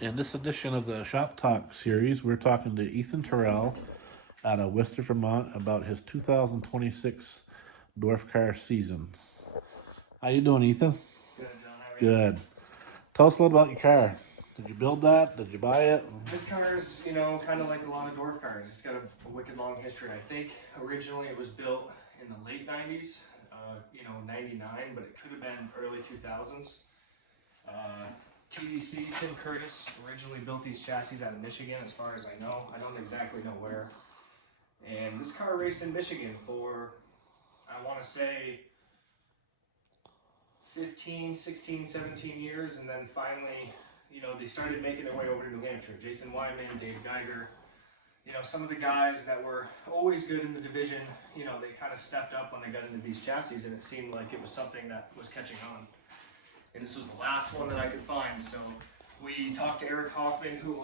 In this edition of the Shop Talk series, we're talking to Ethan Terrell out of Worcester, Vermont, about his 2026 Dwarf Car season. How you doing, Ethan? Good, John. How are you? Good. Tell us a little about your car. Did you build that? Did you buy it? This car is, kind of like a lot of dwarf cars. It's got a wicked long history. I think originally it was built in the late 90s, 99, but it could have been early 2000s. Uh, TDC, Tim Curtis, originally built these chassis out of Michigan, as far as I know. I don't exactly know where. And this car raced in Michigan for, I want to say, 15, 16, 17 years, and then finally, they started making their way over to New Hampshire. Jason Wyman, Dave Geiger, some of the guys that were always good in the division, they kind of stepped up when they got into these chassis, and it seemed like it was something that was catching on. And this was the last one that I could find, so we talked to Eric Hoffman, who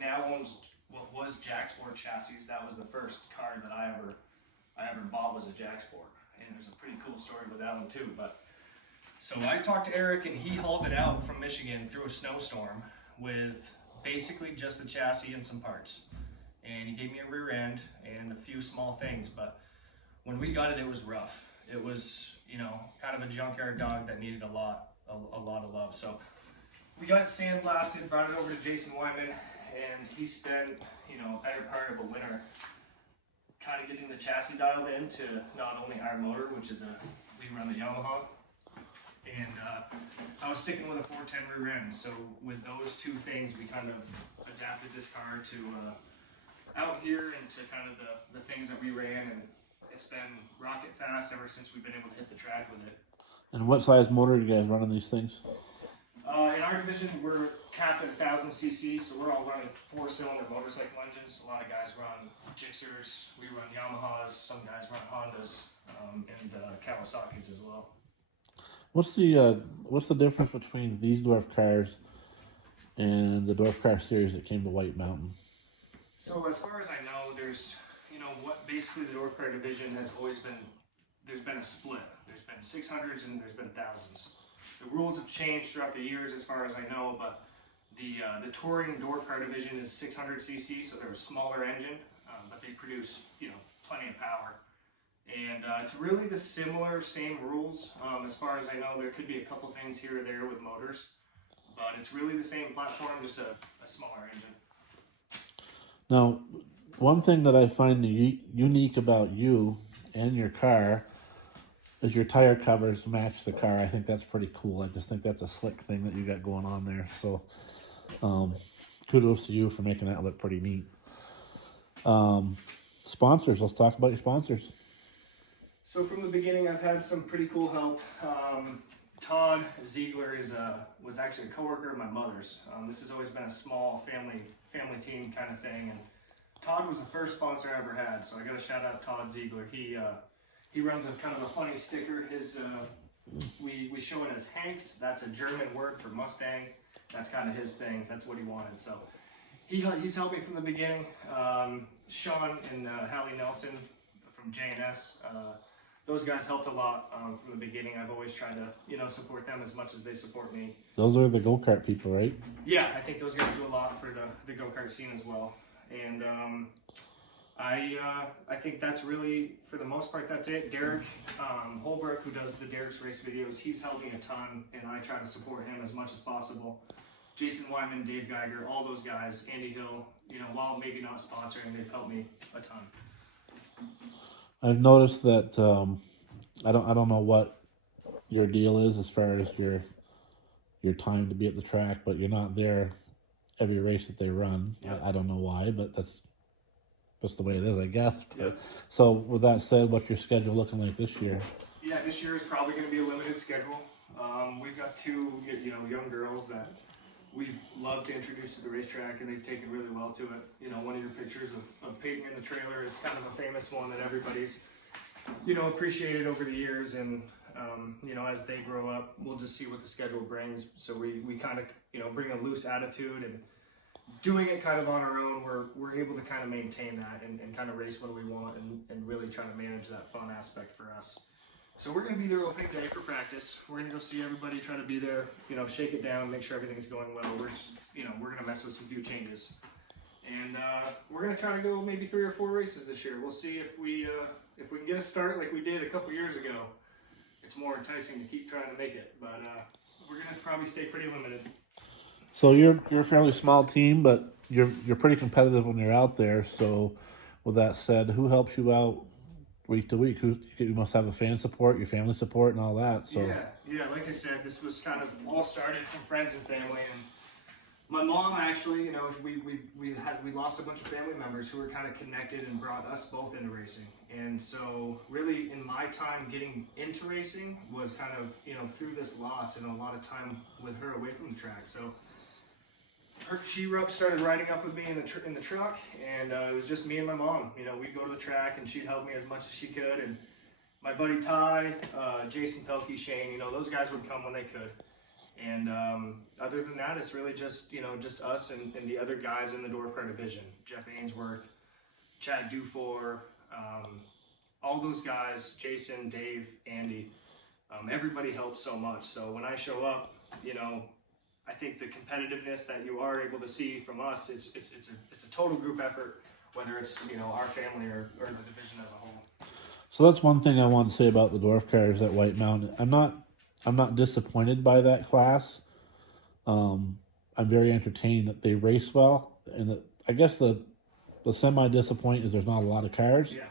now owns what was Jacksport chassis. That was the first car that I ever bought, was a Jacksport. And there's a pretty cool story with that one too. But so I talked to Eric, and he hauled it out from Michigan through a snowstorm with basically just the chassis and some parts. And he gave me a rear end and a few small things, but when we got it, it was rough. It was, kind of a junkyard dog that needed a lot of love. So we got it sandblasted, brought it over to Jason Wyman, and he spent, a better part of a winter kind of getting the chassis dialed in to not only our motor, which is we run the Yamaha, and I was sticking with a 410 rear end. So with those two things, we kind of adapted this car to out here and to kind of the things that we ran, and it's been rocket fast ever since we've been able to hit the track with it. And what size motor do you guys run on these things? In our division, we're capped at 1,000 cc, so we're all running 4-cylinder motorcycle engines. A lot of guys run Gixxers, we run Yamahas, some guys run Hondas, and Kawasaki's as well. What's the difference between these dwarf cars and the dwarf car series that came to White Mountain? So as far as I know, there's, what basically the dwarf car division has always been, there's been a split. There's been 600s and there's been 1000s. The rules have changed throughout the years as far as I know, but the touring dwarf car division is 600 cc, so they're a smaller engine, but they produce, plenty of power. And it's really the same rules. As far as I know, there could be a couple things here or there with motors, but it's really the same platform, just a smaller engine. Now, one thing that I find unique about you and your car is your tire covers match the car. I think that's pretty cool. I just think that's a slick thing that you got going on there. So, kudos to you for making that look pretty neat. Sponsors. Let's talk about your sponsors. So from the beginning, I've had some pretty cool help. Todd Ziegler was actually a coworker of my mother's. This has always been a small family team kind of thing, and Todd was the first sponsor I ever had. So I got to shout out Todd Ziegler. He runs a kind of a funny sticker. We show it as Hanks. That's a German word for Mustang. That's kind of his thing. That's what he wanted. So he's helped me from the beginning. Sean and Hallie Nelson from J&S. Those guys helped a lot from the beginning. I've always tried to, support them as much as they support me. Those are the go-kart people, right? Yeah, I think those guys do a lot for the go-kart scene as well. And I think that's really, for the most part, that's it. Derek Holbrook, who does the Derek's Race videos, he's helped me a ton, and I try to support him as much as possible. Jason Wyman, Dave Geiger, all those guys, Andy Hill, while maybe not sponsoring, they've helped me a ton. I've noticed that I don't know what your deal is as far as your time to be at the track, but you're not there every race that they run. Yeah. I don't know why, but that's the way it is, I guess. But, Yeah. So with that said, what's your schedule looking like this year? Yeah, this year is probably going to be a limited schedule. We've got two, young girls that we've loved to introduce to the racetrack, and they've taken really well to it. One of your pictures of Peyton in the trailer is kind of a famous one that everybody's, appreciated over the years. And, as they grow up, we'll just see what the schedule brings. So we kind of, bring a loose attitude, and doing it kind of on our own, we're able to kind of maintain that and kind of race when we want and really try to manage that fun aspect for us. So we're gonna be there opening day for practice. We're gonna go see everybody, try to be there, shake it down, make sure everything's going well. We're gonna mess with some few changes. And we're gonna try to go maybe 3 or 4 races this year. We'll see if we can get a start like we did a couple years ago. It's more enticing to keep trying to make it, but we're gonna probably stay pretty limited. So you're a fairly small team, but you're pretty competitive when you're out there. So, with that said, who helps you out week to week? You must have a fan support, your family support, and all that. So Yeah. Like I said, this was kind of all started from friends and family, and my mom actually, we lost a bunch of family members who were kind of connected and brought us both into racing. And so, really, in my time getting into racing was kind of through this loss and a lot of time with her away from the track. So she started riding up with me in the truck, and it was just me and my mom. We'd go to the track, and she'd help me as much as she could. And my buddy Ty, Jason Pelkey, Shane, those guys would come when they could. And other than that, it's really just just us and the other guys in the dwarf car division. Jeff Ainsworth, Chad Dufour, all those guys, Jason, Dave, Andy. Everybody helps so much. So when I show up, I think the competitiveness that you are able to see from us, it's a total group effort, whether it's our family or the division as a whole. So that's one thing I want to say about the dwarf cars at White Mountain. I'm not disappointed by that class. I'm very entertained that they race well, and I guess the semi disappoint is there's not a lot of cars, Yeah.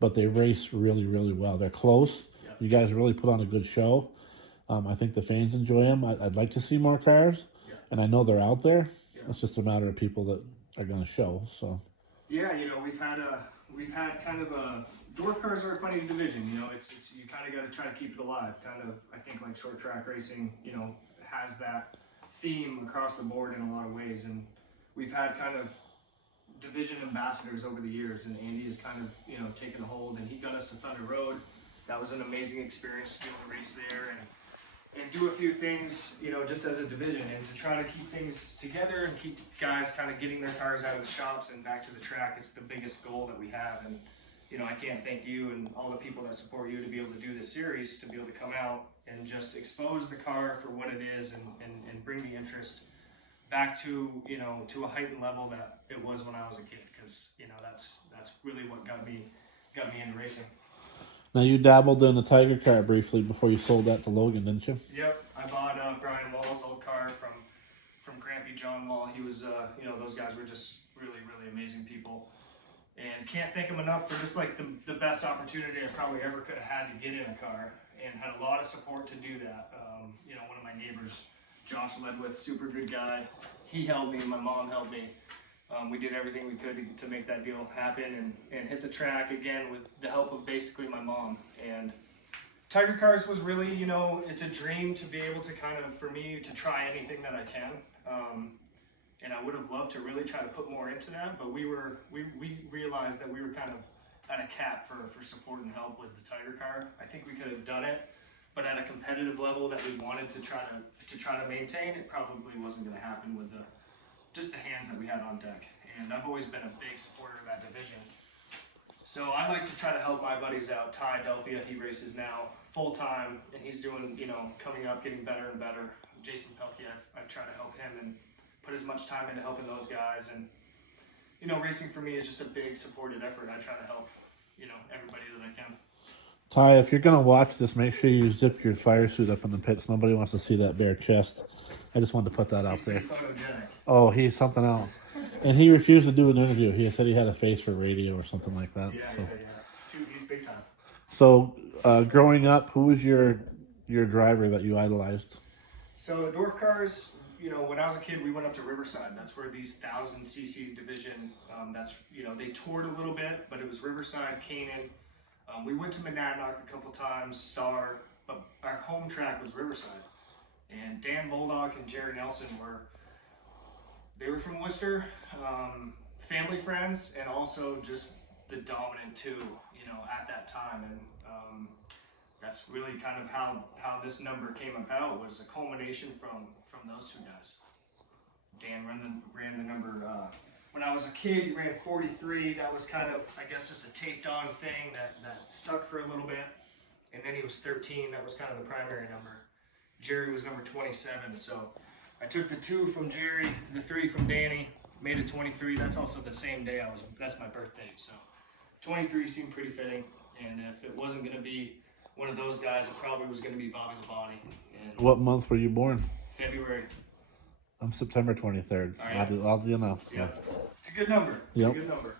but they race really, really well. They're close. Yeah. You guys really put on a good show. I think the fans enjoy them. I'd like to see more cars, and I know they're out there. Yeah. It's just a matter of people that are going to show. So yeah, we've had kind of a dwarf cars are a funny division. It's you kind of got to try to keep it alive. Kind of, I think like short track racing, has that theme across the board in a lot of ways, and we've had kind of division ambassadors over the years, and Andy has kind of taken a hold, and he got us to Thunder Road. That was an amazing experience to be able to race there and do a few things, just as a division, and to try to keep things together and keep guys kind of getting their cars out of the shops and back to the track. It's the biggest goal that we have, and I can't thank you and all the people that support you to be able to do this series, to be able to come out and just expose the car for what it is and bring the interest back to to a heightened level that it was when I was a kid, because that's really what got me into racing. now you dabbled in the Tiger car briefly before you sold that to Logan, didn't you? Yep, I bought Brian Wall's old car from Grampy John Wall. He was those guys were just really, really amazing people, and can't thank him enough for just like the best opportunity I probably ever could have had to get in a car, and had a lot of support to do that. One of my neighbors, Josh Ledwith, super good guy. He helped me, my mom helped me. We did everything we could to make that deal happen and hit the track again with the help of basically my mom. And Tiger Cars was really, it's a dream to be able to for me to try anything that I can. And I would have loved to really try to put more into that, but we realized that we were kind of at a cap for support and help with the Tiger car. I think we could have done it, but at a competitive level that we wanted to try to maintain, it probably wasn't going to happen with just the hands that we had on deck. And I've always been a big supporter of that division. So I like to try to help my buddies out. Ty Delphia, he races now full time, and he's doing, coming up, getting better and better. Jason Pelkey, I've tried to help him and put as much time into helping those guys. And, racing for me is just a big supported effort. I try to help, everybody that I can. Ty, if you're going to watch this, make sure you zip your fire suit up in the pits. Nobody wants to see that bare chest. I just wanted to put that out there. He's pretty photogenic. Oh, he's something else. And he refused to do an interview. He said he had a face for radio or something like that. Yeah. He's big time. So, growing up, who was your driver that you idolized? So dwarf cars, when I was a kid, we went up to Riverside. That's where these 1,000cc division, they toured a little bit, but it was Riverside, Canaan. We went to Monadnock a couple times, Star, but our home track was Riverside. And Dan Boldock and Jared Nelson they were from Worcester, family friends, and also just the dominant two, at that time. And that's really kind of how this number came about, was a culmination from those two guys. Dan ran the number, when I was a kid, he ran 43. That was kind of, I guess, just a taped on thing that stuck for a little bit. and then he was 13. That was kind of the primary number. Jerry was number 27. So I took the 2 from Jerry, the 3 from Danny, made it 23. That's also the same day that's my birthday. So 23 seemed pretty fitting. And if it wasn't going to be one of those guys, it probably was going to be Bobby Labonte. And What month were you born? February. I'm September 23rd. All right. Oddly enough. So. Yeah. It's a good number. It's Yep. a good number.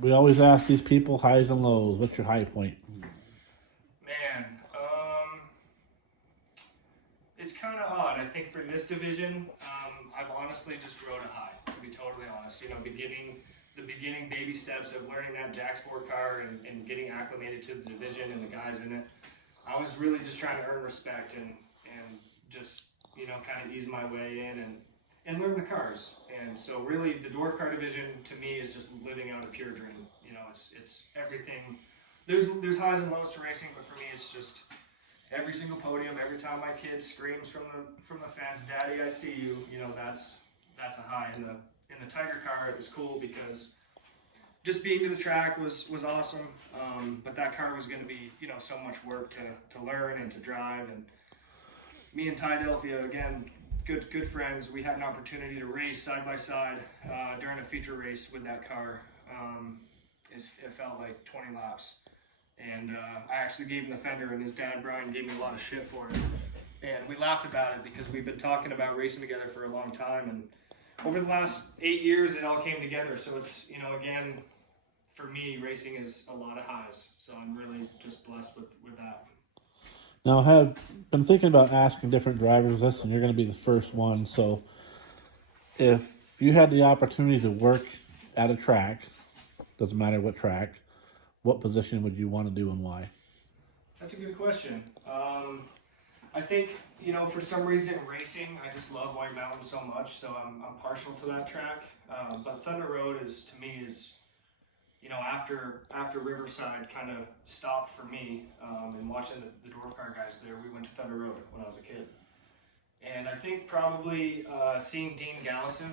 We always ask these people highs and lows. What's your high point? Man, it's kind of odd. I think for this division, I've honestly just rode a high, to be totally honest. You know, the beginning baby steps of learning that Jack Sport car and getting acclimated to the division and the guys in it. I was really just trying to earn respect and just, you know, kind of ease my way in and learn the cars. And so really the dwarf car division to me is just living out a pure dream. You know, it's everything. There's highs and lows to racing, but for me it's just every single podium, every time my kid screams from the fence, "Daddy, I see you," you know, that's a high. In the Tiger car, it was cool because just being to the track was awesome. But that car was going to be, you know, so much work to learn and to drive. And me and Ty Delphia, again, good friends. We had an opportunity to race side by side during a feature race with that car. It felt like 20 laps. And I actually gave him the fender, and his dad, Brian, gave me a lot of shit for it. And we laughed about it because we've been talking about racing together for a long time. And over the last 8 years, it all came together. So it's, you know, again, for me, racing is a lot of highs. So I'm really just blessed with that. Now, I have been thinking about asking different drivers this, and you're going to be the first one. So if you had the opportunity to work at a track, doesn't matter what track, what position would you want to do and why? That's a good question. I think, you know, for some reason racing, I just love White Mountain so much, so I'm partial to that track. But Thunder Road to me, you know, after Riverside kind of stopped for me, and watching the dwarf car guys there, we went to Thunder Road when I was a kid. And I think probably seeing Dean Gallison,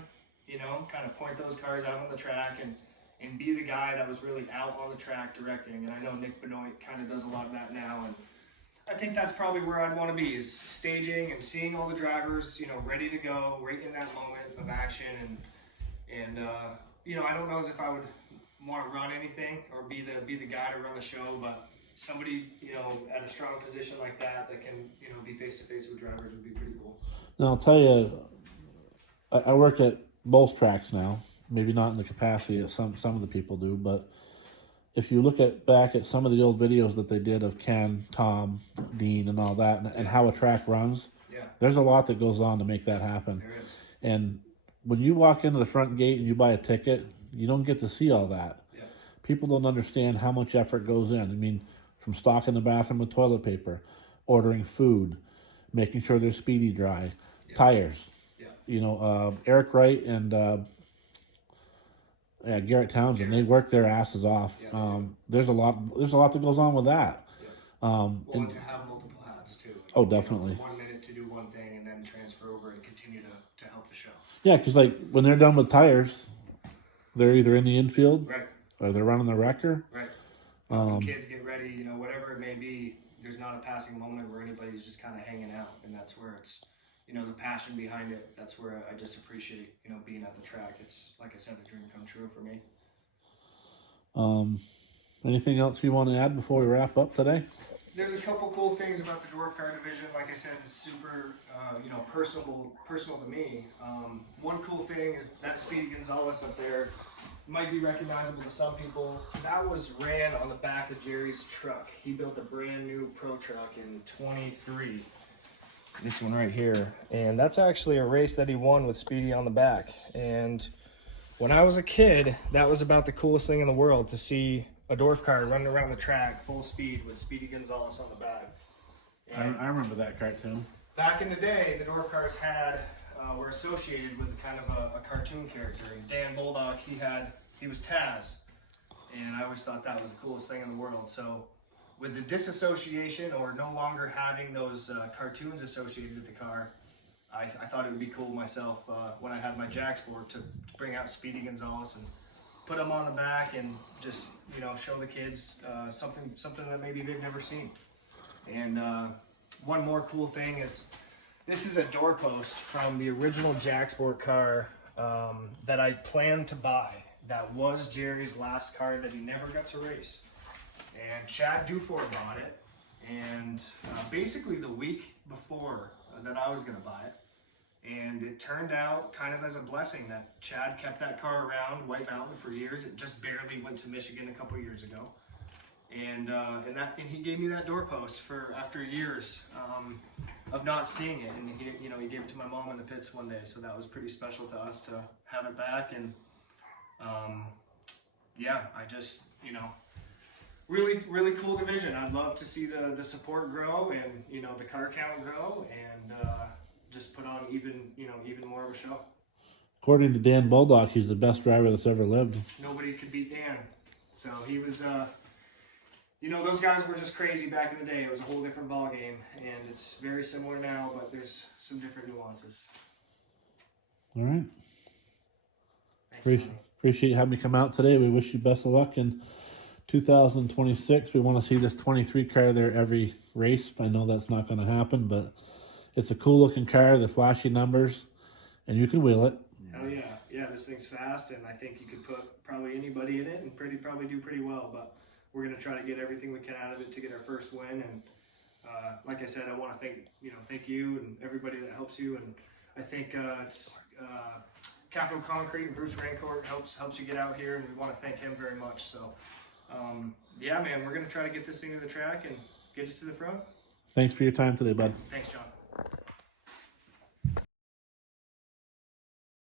you know, kind of point those cars out on the track and be the guy that was really out on the track directing. And I know Nick Benoit kind of does a lot of that now. And I think that's probably where I'd want to be, is staging and seeing all the drivers, you know, ready to go right in that moment of action. And you know, I don't know as if I would want to run anything or be the guy to run the show, but somebody, you know, at a strong position like that can, you know, be face to face with drivers would be pretty cool. Now, I'll tell you, I work at both tracks now. Maybe not in the capacity that some of the people do, but if you look back at some of the old videos that they did of Ken, Tom, Dean, and all that, and how a track runs, yeah, there's a lot that goes on to make that happen. There is. And when you walk into the front gate and you buy a ticket, you don't get to see all that. Yeah. People don't understand how much effort goes in. I mean, from stocking the bathroom with toilet paper, ordering food, making sure they're speedy dry, tires. Yeah. You know, Eric Wright and Garrett Townsend, they work their asses off. Yeah, there's a lot that goes on with that. Well, and to have multiple hats too. Oh, definitely. You know, for 1 minute to do one thing and then transfer over and continue to help the show. Yeah, because like when they're done with tires, they're either in the infield Right. or they're running the wrecker. Right. When kids get ready, you know, whatever it may be, there's not a passing moment where anybody's just kind of hanging out, and that's where it's, you know, the passion behind it. That's where I just appreciate, you know, being at the track. It's, like I said, a dream come true for me. Anything else you want to add before we wrap up today? There's a couple cool things about the dwarf car division. Like I said, it's super, you know, personal to me. One cool thing is that Speedy Gonzalez up there might be recognizable to some people. That was ran on the back of Jerry's truck. He built a brand new Pro truck in 23. This one right here. And that's actually a race that he won with Speedy on the back. And when I was a kid, that was about the coolest thing in the world, to see a dwarf car running around the track full speed with Speedy Gonzalez on the back. I remember that cartoon. Back in the day, the dwarf cars were associated with kind of a cartoon character. Dan Bulldog, he was Taz, and I always thought that was the coolest thing in the world. So with the disassociation, or no longer having those cartoons associated with the car, I thought it would be cool myself when I had my Jack Sport to bring out Speedy Gonzalez and put them on the back and just, you know, show the kids something that maybe they've never seen. And one more cool thing is, this is a doorpost from the original JAKKSPORT car that I planned to buy. That was Jerry's last car that he never got to race. And Chad Dufort bought it. And basically the week before that I was gonna buy it. And it turned out kind of as a blessing that Chad kept that car around White Mountain for years. It just barely went to Michigan a couple years ago. And he gave me that doorpost for after years of not seeing it, and he gave it to my mom in the pits one day, so that was pretty special to us to have it back. And yeah, I just, you know, really cool division. I'd love to see the support grow and, you know, the car count grow, and just put on even more of a show. According to Dan Bulldog, he's the best driver that's ever lived. Nobody could beat Dan. So he was, you know, those guys were just crazy back in the day. It was a whole different ball game, and it's very similar now, but there's some different nuances. All right. Thanks, Tony. Appreciate you having me come out today. We wish you best of luck in 2026. We want to see this 23 car there every race. I know that's not going to happen, but it's a cool looking car, the flashy numbers, and you can wheel it. Hell yeah. Yeah, this thing's fast, and I think you could put probably anybody in it and probably do pretty well, but we're going to try to get everything we can out of it to get our first win. And like I said, I want to thank you and everybody that helps you. And I think it's Capital Concrete and Bruce Rancourt helps you get out here, and we want to thank him very much. So yeah, man, we're going to try to get this thing to the track and get it to the front. Thanks for your time today, bud. Thanks, John.